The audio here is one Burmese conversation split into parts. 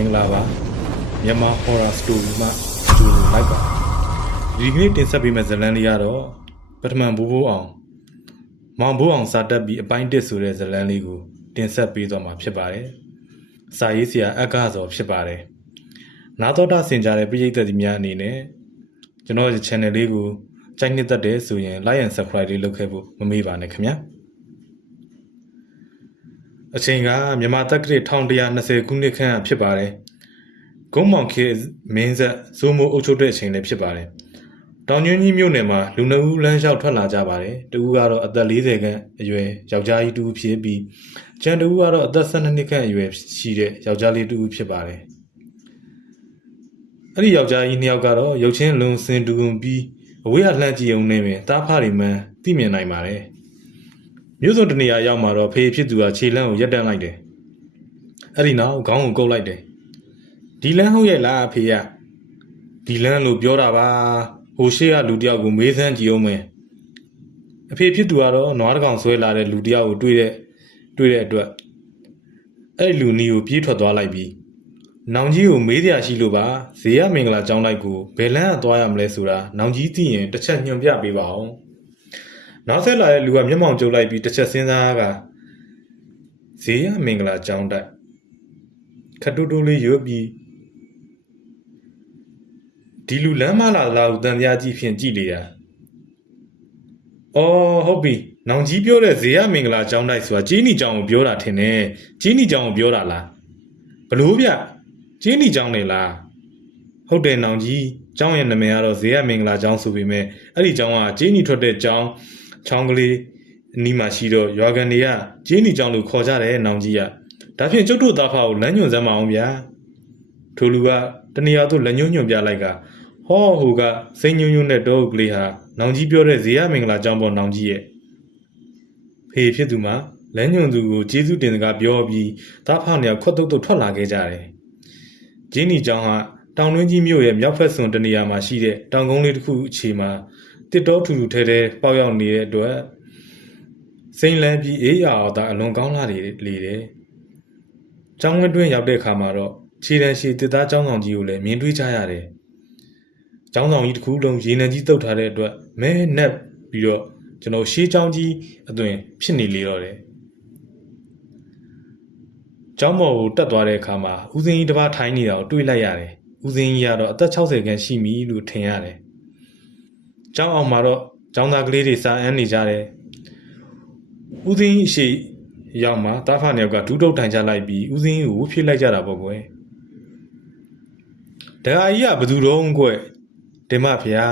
င်္ဂလာပါမြန်မာ horror story မှစတူဒီလိုက်ပါဒီကနေ့တင်ဆက်ပေးမယ့်ဇာတ်လမ်းလေးကတော့ပထမဘိုးဘိုးအောင်မောင်ဘိုးအောင်စာတက်ပြီးအပိုင်းတစ်ဆိုတဲ့ဇာတ်လမ်းလေးကိုတင်ဆက်ပေးသွားမှာဖြစ်ပါတယ်စာရေးဆရာအက္ခဇော်ဖြစ်ပါတယ်နာတော်တာဆင်ကြတဲ့ပြည်သက်သည်များအနေနဲ့ကျွန်တော်ရဲ့ channel လေးကိုကြိုက်နှစ်သက်တယ်ဆိုရင် like and subscribe လေးလုပ်ခဲ့ဖို့မမေ့ပါနဲ့ခင်ဗျာ အချိန်ကမြန်မာတက္ကရာ1120ခုနှစ်ခန့်ဖြစ်ပါတယ်။ဂုံးမောင်ခေမင်းဆက်ဇိုးမိုးအုပ်ချုပ်တဲ့အချိန်လည်းဖြစ်ပါတယ်။တောင်ညွန်းကြီးမြို့နယ်မှာလူနှဦးလမ်းလျှောက်ထွက်လာကြပါတယ်။တဦးကတော့အသက်40ခန့်အရွယ်ယောက်ျားကြီးတူဖြစ်ပြီးကျန်တဦးကတော့အသက်12နှစ်ခန့်အရွယ်ရှိတဲ့ယောက်ျားလေးတူဖြစ်ပါတယ်။အဲ့ဒီယောက်ျားကြီးနှစ်ယောက်ကတော့ရုပ်ချင်းလွန်စင်တူပြီးအဝေးကလှမ်းကြည့်အောင်နေပင်တားဖတွေမှန်သိမြင်နိုင်ပါတယ်။ မြို့စုံတနေရာရောက်မှာတော့ဖေဖြစ်သူကခြေလမ်းကိုရက်တန်းလိုက်တယ်။အဲ့ဒီနောက်ခေါင်းကိုကုပ်လိုက်တယ်။ဒီလမ်းဟုတ်ရဲ့လားအဖေကဒီလမ်းလို့ပြောတာပါ။ဟိုရှေ့ကလူတယောက်ကိုမေးစမ်းကြည့်အောင်မယ်။အဖေဖြစ်သူကတော့နွားတစ်ကောင်ဆွဲလာတဲ့လူတယောက်ကိုတွေ့တဲ့တွေ့တဲ့အတွက်အဲ့ဒီလူနီကိုပြေးထွက်သွားလိုက်ပြီးနောင်ကြီးကိုမေးစရာရှိလို့ပါဇေယမင်္ဂလာကျောင်းလိုက်ကိုဘယ်လမ်းကသွားရမလဲဆိုတာနောင်ကြီးသိရင်တစ်ချက်ညွှန်ပြပေးပါအောင်။ နောက်ဆက်လာတဲ့လူကမျက်မှောင်ကျုပ်လိုက်ပြီးတစ်ချက်စဉ်းစားကဈေးရမင်္ဂလာကျောင်းတိုက်ခတ်တူတူလေးရွတ်ပြီးဒီလူလမ်းမလာလာကိုတန်ပြားကြီးဖြင့်ကြည့်လေတာ။အော်ဟုတ်ပြီ။နောင်ကြီးပြောတဲ့ဈေးရမင်္ဂလာကျောင်းတိုက်ဆိုတာကြီးနီကျောင်းကိုပြောတာထင်တယ်။ကြီးနီကျောင်းကိုပြောတာလား။ဘလို့ဗျ။ကြီးနီကျောင်းလေလား။ဟုတ်တယ်နောင်ကြီးကျောင်းရဲ့နာမည်ကတော့ဈေးရမင်္ဂလာကျောင်းဆိုပေမဲ့အဲ့ဒီကျောင်းကကြီးနီထွက်တဲ့ကျောင်း ချောင်းကလေးအနီးမှာရှိတော့ရွာကန်တွေကကျင်းနီကြောင်လို့ခေါ်ကြတယ်နောင်ကြီးကဒါဖြင့်ကျုပ်တို့သားဖာကိုလမ်းညွှန်စမ်းမအောင်ဗျာထိုလူကတနေရာသို့လက်ညှိုးညွှန်ပြလိုက်ကဟောဟိုကစိန်ညွှညွှနဲ့တော့ကလေးဟာနောင်ကြီးပြောတဲ့ဇေယမင်္ဂလာကျောင်းပေါ်နောင်ကြီးရဲ့ဖေဖြစ်သူမှာလမ်းညွှန်သူကိုကျေးဇူးတင်စကားပြောပြီးသားဖာနေရာခွတ်တုတ်တုတ်ထွက်လာခဲ့ကြတယ်ကျင်းနီကျောင်းဟာတောင်တွင်းကြီးမြို့ရဲ့မြောက်ဖက်စွန်တနေရာမှာရှိတဲ့တောင်ကုန်းလေးတစ်ခုအခြေမှာ တစ်တောထူထူထဲထဲပေါက်ရောက်နေတဲ့အတွက်စိန်လန်းပြီးအေးရအောင်သာအလွန်ကောင်းလာလေလေတယ်။ကျောင်းအတွင်းရောက်တဲ့အခါမှာတော့ခြေတန်းရှိတစ်သားကျောင်းဆောင်ကြီးကိုလည်းမြင်တွေ့ကြရတယ်။ကျောင်းဆောင်ကြီးတစ်ခုလုံးရေနံကြီးတုတ်ထားတဲ့အတွက်မဲနက်ပြီးတော့ကျွန်တော်ရှေးကျောင်းကြီးအသွင်ဖြစ်နေလေတော့တယ်။ကျောင်းပေါ်ကိုတက်သွားတဲ့အခါမှာဦးစင်းကြီးတစ်ပါးထိုင်းနေတာကိုတွေ့လိုက်ရတယ်။ဦးစင်းကြီးကတော့အသက်60ခန့်ရှိပြီလို့ထင်ရတယ်။ ကျောင်းအောင်မှာတော့ကျောင်းသားကလေးတွေစာအမ်းနေကြတယ်။ဦးစင်းရှိရောက်မှာတားဖာနေကဒူးတုတ်ထိုင်ချလိုက်ပြီးဦးစင်းကိုဝှဖြစ်လိုက်ကြတာပေါ့ကွယ်။တခါကြီးကဘသူတော့ကွယ်ဒီမဖေဟာ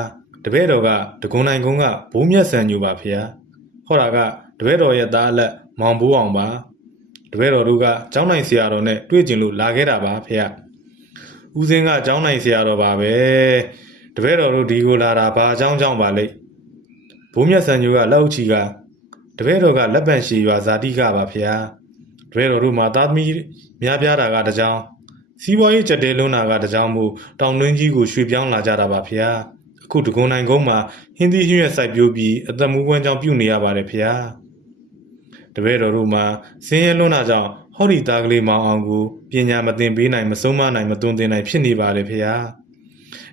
တပည့်တော်ကတကွန်နိုင်ကုန်းကဘိုးမြတ်ဆန်ညူပါဖေဟာဟောတာကတပည့်တော်ရဲ့သားအလက်မောင်ဘိုးအောင်ပါတပည့်တော်တို့ကကျောင်းနိုင်ဆရာတော်နဲ့တွေ့ကျင်လို့လာခဲ့တာပါဖေဟာဦးစင်းကကျောင်းနိုင်ဆရာတော်ပါပဲ တပည့်တော်တို့ဒီကိုလာတာဘာအကြောင်းကြောင့်ပါလိမ့်ဘိုးမြတ်ဆန်ညိုကလက်အုပ်ချီကတပည့်တော်ကလက်ပံရှည်ရွာဇာတိကပါဖျားတပည့်တော်တို့မှာသားသမီးများပြားတာကတကြောင်စီးပွားရေးကြက်တဲလွန်းတာကတကြောင်မို့တောင်တွင်းကြီးကိုရွှေ့ပြောင်းလာကြတာပါဖျားအခုတကွန်နိုင်ကုန်းမှာဟင်းသီးဟင်းရွက်စိုက်ပျိုးပြီးအသက်မူကွမ်းကြောင့်ပြုနေရပါတယ်ဖျားတပည့်တော်တို့မှာဆင်းရဲလွန်းတာကြောင့်ဟောဒီသားကလေးမောင်အောင်ကိုပညာမသင်ပေးနိုင်မဆုံးမနိုင်မသွန်သင်နိုင်ဖြစ်နေပါတယ်ဖျား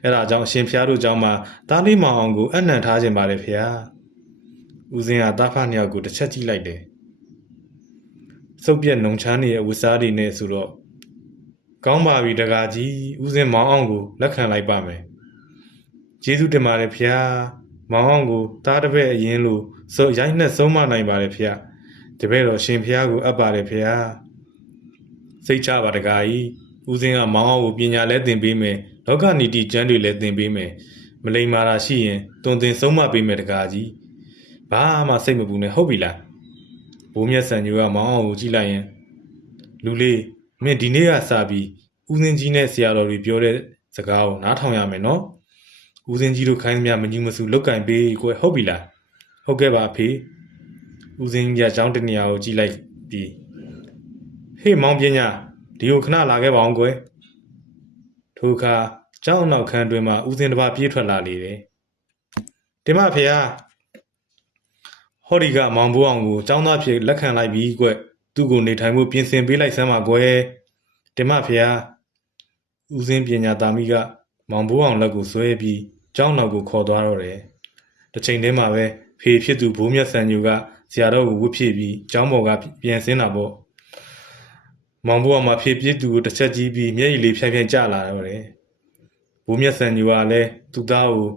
အဲဒါကြောင့်ရှင်ဖျားတို့ကြောင့်မှသားလေးမောင်အောင်ကိုအနှံထားခြင်းပါလေဖျားဦးစင်းကသားဖနှစ်ယောက်ကိုတစ်ချက်ကြည့်လိုက်တယ်စုပ်ပြက်နှုံချမ်းနေတဲ့ဝစားတွေနဲ့ဆိုတော့ကောင်းပါပြီတကားကြီးဦးစင်းမောင်အောင်ကိုလက်ခံလိုက်ပါမယ်ကျေးဇူးတင်ပါတယ်ဖျားမောင်အောင်ကိုသားတစ်ပည့်အရင်လိုဆိုရိုက်နှက်ဆုံးမနိုင်ပါတယ်ဖျားတပည့်တော်ရှင်ဖျားကိုအပ်ပါတယ်ဖျားစိတ်ချပါတကားကြီးဦးစင်းကမောင်အောင်ကိုပညာလဲသင်ပေးမယ် လောကနီတိကျမ်းတွေလည်းသင်ပေးမယ်မလိမ္မာတာရှိရင်တုံသင်ဆုံးမပေးမယ်တကားကြီးဘာမှစိတ်မပူနဲ့ဟုတ်ပြီလားဘိုးမြတ်ဆန်ညိုကမောင်းအောင်ကိုကြည့်လိုက်ရင်လူလေးမင်းဒီနေ့ကစပြီးဦးစင်းကြီးနဲ့ဆရာတော်တွေပြောတဲ့စကားကိုနားထောင်ရမယ်နော်ဦးစင်းကြီးတို့ခိုင်းသမျှမညူမဆူလောက်ကင်ပေးကွယ်ဟုတ်ပြီလားဟုတ်ကဲ့ပါအဖေဦးစင်းကြီးကကျောင်းတနေရာကိုကြည့်လိုက်ပြီးဟေးမောင်ပညာဒီကိုခဏလာခဲ့ပါအောင်ကွယ် ထိုအခါကျောင်းအနောက်ခန်းတွင်မှဦးစင်းတစ်ပါးပြေးထွက်လာလေတယ်။တင်မဖေဟာဟောဒီကမောင်ဘိုးအောင်ကိုကျောင်းသားဖြစ်လက်ခံလိုက်ပြီးကွသူ့ကိုနေထိုင်မှုပြင်ဆင်ပေးလိုက်စမ်းပါကွယ်။တင်မဖေဟာဦးစင်းပညာသားမိကမောင်ဘိုးအောင်လက်ကိုဆွဲပြီးကျောင်းနောက်ကိုခေါ်သွားတော့တယ်တစ်ချိန်တည်းမှာပဲဖေဖြစ်သူဘိုးမြတ်ဆန်ညူကဇရာတော်ကိုဝှက်ဖြစ်ပြီးကျောင်းပေါ်ကပြန်ဆင်းတာပေါ့ မောင်ဘိုးအောင်မှာဖေပြစ်သူကိုတစ်ချက်ကြီးပြီးမျက်ရည်လေးဖြန်းဖြန်းကျလာတော့တယ်ဘိုးမြတ်ဆန်ညူကလည်းသူ့သားကို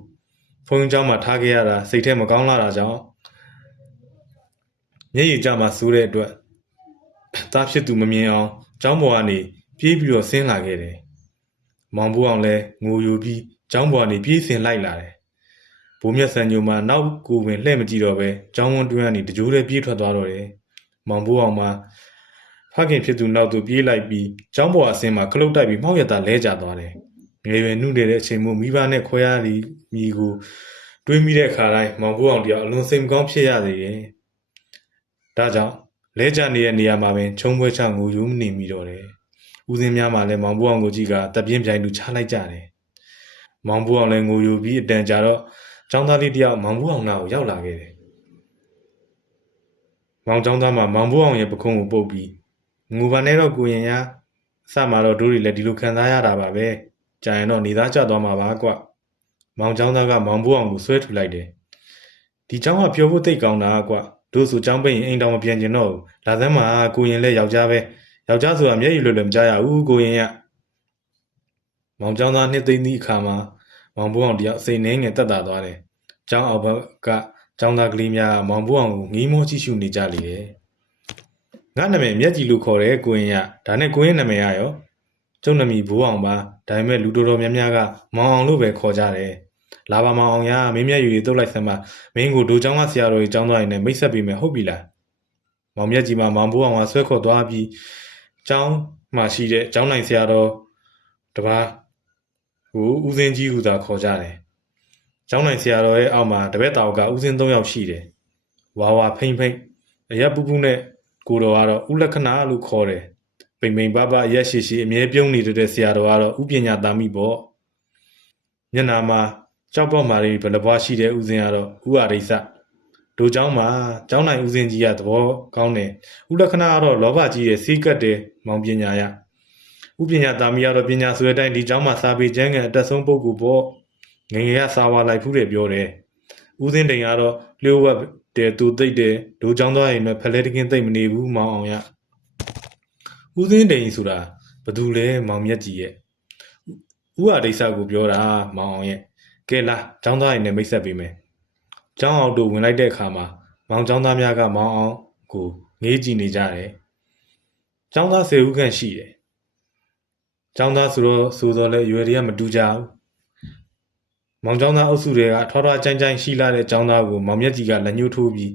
ဖုန်းကျောင်းမှာထားခဲ့ရတာစိတ်ထဲမကောင်းလာတာကြောင့်မျက်ရည်ကျမှစိုးတဲ့အတွက်သားဖြစ်သူမမြင်အောင်ကျောင်းပေါ်ကနေပြေးပြီးတော့ဆင်းလာခဲ့တယ်။မောင်ဘူးအောင်လည်းငိုယိုပြီးကျောင်းပေါ်ကနေပြေးဆင်းလိုက်လာတယ်။ဘိုးမြတ်ဆန်ညိုမှာနောက်ကိုဝင်လှည့်မကြည့်တော့ပဲကျောင်းဝန်းတွင်းကနေတကြိုးတည်းပြေးထွက်သွားတော့တယ်။မောင်ဘူးအောင်မှာ ဖခင်ဖြစ်သူနောက်သူပြေးလိုက်ပြီးကျောင်းပေါ်အဆင်းမှာခလုတ်တိုက်ပြီးမှောက်ရတာလဲကျသွားတယ်။ငယ်ရွယ်နှုတ်နေတဲ့အချိန်မှမိဘနဲ့ခွဲရသည်မိကိုတွေးမိတဲ့ခါတိုင်းမောင်ဘူးအောင်တယောက်အလွန်စိတ်မကောင်းဖြစ်ရသေးတယ်။ဒါကြောင့်လဲကျနေတဲ့နေရာမှာပင်ချုံပွဲချငိုယူနေမိတော့တယ်။ဦးစင်းများမှလည်းမောင်ဘိုးအောင်ကိုကြီးကတပ်ပြင်းပြိုင်လူချလိုက်ကြတယ်။မောင်ဘိုးအောင်လည်းငိုယူပြီးအတန်ကြာတော့ចောင်းသားလေးတယောက်မောင်ဘိုးအောင်နာကိုရောက်လာခဲ့တယ်။မောင်ចောင်းသားမှမောင်ဘိုးအောင်ရဲ့ပခုံးကိုပုတ်ပြီး ငူပါနဲ့တော့ကိုရင်ရအစမှာတော့တို့တွေလည်းဒီလိုခံစားရတာပါပဲကြာရင်တော့နေသားကျသွားမှာပါကွမောင်ချောင်းသားကမောင်ဘိုးအောင်ကိုဆွဲထုတ်လိုက်တယ်ဒီချောင်းကပြောဖို့သိကောင်းတာကွတို့ဆိုချောင်းပိတ်ရင်အိမ်တော်မပြန်ကျင်တော့လာသမ်းမှာကိုရင်လည်းယောက်ျားပဲယောက်ျားဆိုတာမျက်ရည်လွယ်လွယ်မကြရဘူးကိုရင်ရမောင်ချောင်းသားနှစ်သိန်းသည့်အခါမှာမောင်ဘိုးအောင်တယောက်စိတ်နှင်းငယ်တက်တာသွားတယ်ချောင်းအောင်ဘက်ကကျောင်းသားကလေးများမောင်ဘိုးအောင်ကိုငီးမောကြည့်ရှုနေကြလေတယ်။ ငါနာမည်မျက်ကြည်လို့ခေါ်တယ်ကိုရင်ရ။ဒါနဲ့ကိုရင်နာမည်ရရော။ကျုံနာမည်ဘိုးအောင်ပါ။ဒါပေမဲ့လူတော်တော်များများကမောင်အောင်လို့ပဲခေါ်ကြတယ်။လာပါမောင်အောင်ရမင်းမျက်ရည်တွေတုတ်လိုက်စမ်းပါမင်းကိုဒိုချောင်းကဆရာတော်ကြီးចောင်းသားရင်နဲ့မိတ်ဆက်ပေးမယ်ဟုတ်ပြီလား။မောင်မျက်ကြီးမှာမောင်ဘိုးအောင်ကဆွဲခေါ်သွားပြီးចောင်းမှာရှိတဲ့ចောင်းနိုင်ဆရာတော်တပါးကိုဦးစင်းကြီးဟူသာခေါ်ကြတယ်။ကျောင်းနိုင်ဆရာတော်ရဲ့အောက်မှာတပည့်တော်ကဦးစင်း၃ယောက်ရှိတယ်။ဝါဝါဖိမ့်ဖိမ့်အရက်ပူပူနဲ့ ကိုတော်ကတော့ဦးလက္ခဏာလို့ခေါ်တယ်။ပိန်ပိန်ပပအရက်ရှိရှိအမြဲပြုံးနေတဲ့ဆရာတော်ကတော့ဥပညာသားမိပေါ့။မျက်နာမှာကြောက်ပေါက်မာရီဘယ်လဘွားရှိတဲ့ဦးစင်းကတော့ဥအရိစဒိုเจ้าမှာเจ้าနိုင်ဦးစင်းကြီးကသဘောကောင်းတယ်။ဥလက္ခဏာကတော့လောဘကြီးရဲ့စီးကတ်တယ်မောင်ပညာရ။ဥပညာသားမီကတော့ပညာဆိုတဲ့အတိုင်းဒီเจ้าမှာစာပေကျမ်းကအတက်ဆုံးပုဂ္ဂိုလ်ပေါ့။ငယ်ငယ်ကစာဝါလိုက်ဖူးတယ်ပြောတယ်။ဦးစင်းတိန်ကတော့လျှို့ဝှက် တယ်သူသိတယ်ဒိုးချောင်းသွားရင်တော့ဖလဲတကင်းသိမ့်မနေဘူးမောင်အောင်ရဦးစင်းတိန်ဆိုတာဘသူလဲမောင်မြတ်ကြီးရဲ့ဦးဟာဒိဆာကိုပြောတာမောင်အောင်ရဲ့ကဲလားចောင်းသားရင်လည်းမိတ်ဆက်ပေးမယ်ចောင်းအောင်တို့ဝင်လိုက်တဲ့အခါမှာမောင်ចောင်းသားများကမောင်အောင်ကိုငေးကြည့်နေကြတယ်ចောင်းသား၁၀ဦးခန့်ရှိတယ်ចောင်းသားဆိုတော့ဆိုတော့လဲရွယ်တွေကမတူကြဘူး မောင်ကျောင်းသားအုပ်စုတွေကထွားထွားကြိုင်ကြိုင်ရှိလာတဲ့ကျောင်းသားကိုမောင်မြတ်ကြီးကလက်ညှိုးထိုးပြီး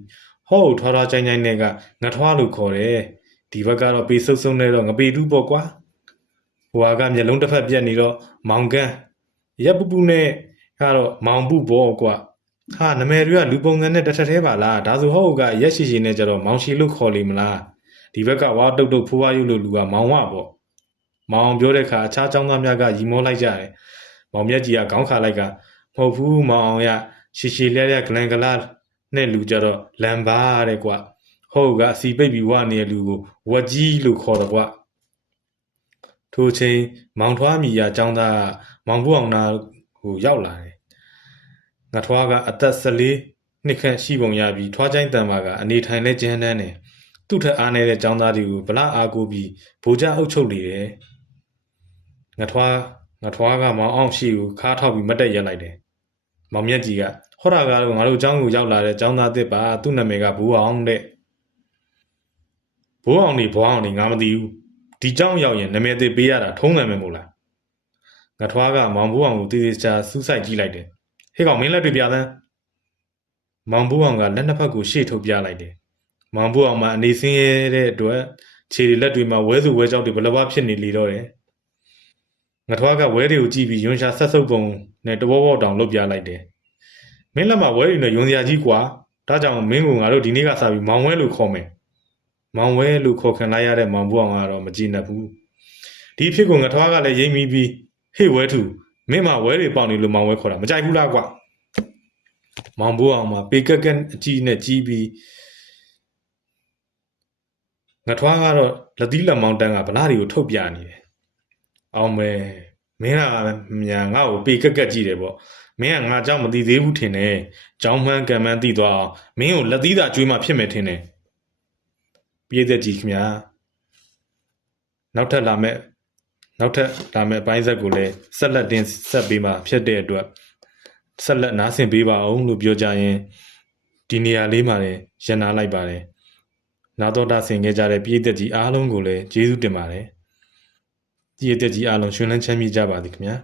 ဟော့ထွားထွားကြိုင်ကြိုင်နဲ့ကငထွားလို့ခေါ်တယ်ဒီဘက်ကတော့ပေဆုပ်ဆုပ်နဲ့တော့ငပေတူးပေါ့ကွာဟိုဟာကမျက်လုံးတစ်ဖက်ပြက်နေတော့မောင်ကန်းရက်ပူပူနဲ့ကတော့မောင်ပုပေါ့ကွာဟာနမယ်တွေကလူပုံစံနဲ့တစ်ထက်သေးပါလားဒါဆိုဟော့ကရက်ရှိရှိနဲ့ကြတော့မောင်ရှိလို့ခေါ်လိမ့်မလားဒီဘက်ကဝါတုတ်တုတ်ဖိုးဝါရုပ်လို့လူကမောင်ဝပေါ့မောင်ပြောတဲ့အခါအခြားចောင်းသားများကရီမောလိုက်ကြတယ်မောင်မြတ်ကြီးကခေါင်းခါလိုက်က မဟုတ်ဘူးမောင်အောင်ရရှီရှီလဲလဲဂလန်ဂလာနဲ့လူကြတော့လမ်ဘာတဲ့ကွာဟုတ်ကအစီပိတ်ပြီးဝနေတဲ့လူကိုဝက်ကြီးလို့ခေါ်တော့ကွာထိုချိန်မောင်ထွားမီယာចောင်းသားကမောင်ဘူးအောင်နာဟိုရောက်လာတယ်ငါထွားကအသက်14နှစ်ခန့်ရှိပုံရပြီးထွားချိုင်းတန်ပါကအနေထိုင်လဲကျန်းတန်းတယ်သူ့ထက်အားနေတဲ့ចောင်းသားတွေကိုဗလာအားကိုပြီးဗိုလ်ချအုပ်ချုပ်နေတယ်ငါထွားငါထွားကမောင်အောင်ရှိကိုခါထောက်ပြီးမတ်တက်ရက်လိုက်တယ် မောင်မြတ်ကြီးကဟောတာကတော့ငါတို့အကြောင်းကိုရောက်လာတဲ့ចောင်းသားတစ်ပါသူ့နာမည်ကဘိုးအောင်တဲ့ဘိုးအောင်နေဘွားအောင်နေငါမသိဘူးဒီចောင်းရောက်ရင်နာမည်တစ်ပေးရတာထုံးတယ်မယ်မို့လားငါထွားကမောင်ဘိုးအောင်ကိုတေးသေးချာစူးစိုက်ကြည့်လိုက်တယ်ဟေ့ကောင်မင်းလက်တွေပြသန်းမောင်ဘိုးအောင်ကလက်နှစ်ဖက်ကိုရှေ့ထုတ်ပြလိုက်တယ်မောင်ဘိုးအောင်မှာအနေဆင်းရတဲ့အတွက်ခြေတွေလက်တွေမှာဝဲစုဝဲကြောက်တွေဘလဘဖြစ်နေလေတော့တယ် ငါထွားကဝဲတွေကိုကြည့်ပြီးယွန်ရှာဆက်ဆုပ်ပုံနဲ့တဘောဘောတောင်လုတ်ပြလိုက်တယ်မင်းလက်မှာဝဲတွေနဲ့ယွန်စရာကြီးကွာဒါကြောင့်မင်းကငါတို့ဒီနေ့ကစပြီးမောင်ဝဲလို့ခေါ်မယ်မောင်ဝဲလို့ခေါ်ခံလိုက်ရတဲ့မောင်ဘိုးအောင်ကတော့မကြည်နပ်ဘူးဒီအဖြစ်ကိုငါထွားကလည်းရိမ့်ပြီးပြီးဟေ့ဝဲထူမင်းမဝဲတွေပေါက်နေလို့မောင်ဝဲခေါ်တာမကြိုက်ဘူးလားကွာမောင်ဘိုးအောင်မှာပေကက်ကက်အကြီးနဲ့ကြီးပြီးငါထွားကတော့လက်သီးလက်မောင်းတန်းကဗလာတွေကိုထုတ်ပြနေတယ် အောင်မယ်မင်းကမြန်ငါ့ကိုပေကက်ကက်ကြည့်တယ်ပေါ့မင်းကငါကြောင့်မသိသေးဘူးထင်တယ်ကြောင်းမှန်းကံမှန်းသိသွားအောင်မင်းကိုလက်သီးသာကျွေးမှဖြစ်မယ်ထင်တယ်ပြည့်သက်ကြီးခင်ဗျာနောက်ထပ်လာမဲ့နောက်ထပ်လာမဲ့ပိုင်းဆက်ကိုလည်းဆက်လက်တင်ဆက်ပေးမှဖြစ်တဲ့အတွက်ဆက်လက်နားဆင်ပေးပါအောင်လို့ပြောကြရင်ဒီနေရာလေးမှာလည်းရန်နာလိုက်ပါတယ်နာတော်တာဆင်ခဲ့ကြတဲ့ပြည့်သက်ကြီးအားလုံးကိုလည်းကျေးဇူးတင်ပါတယ် ပြည့်သက်ကြီးအားလုံးရှင်လန်းချမ်းမြေ့ကြပါသည်ခင်ဗျာ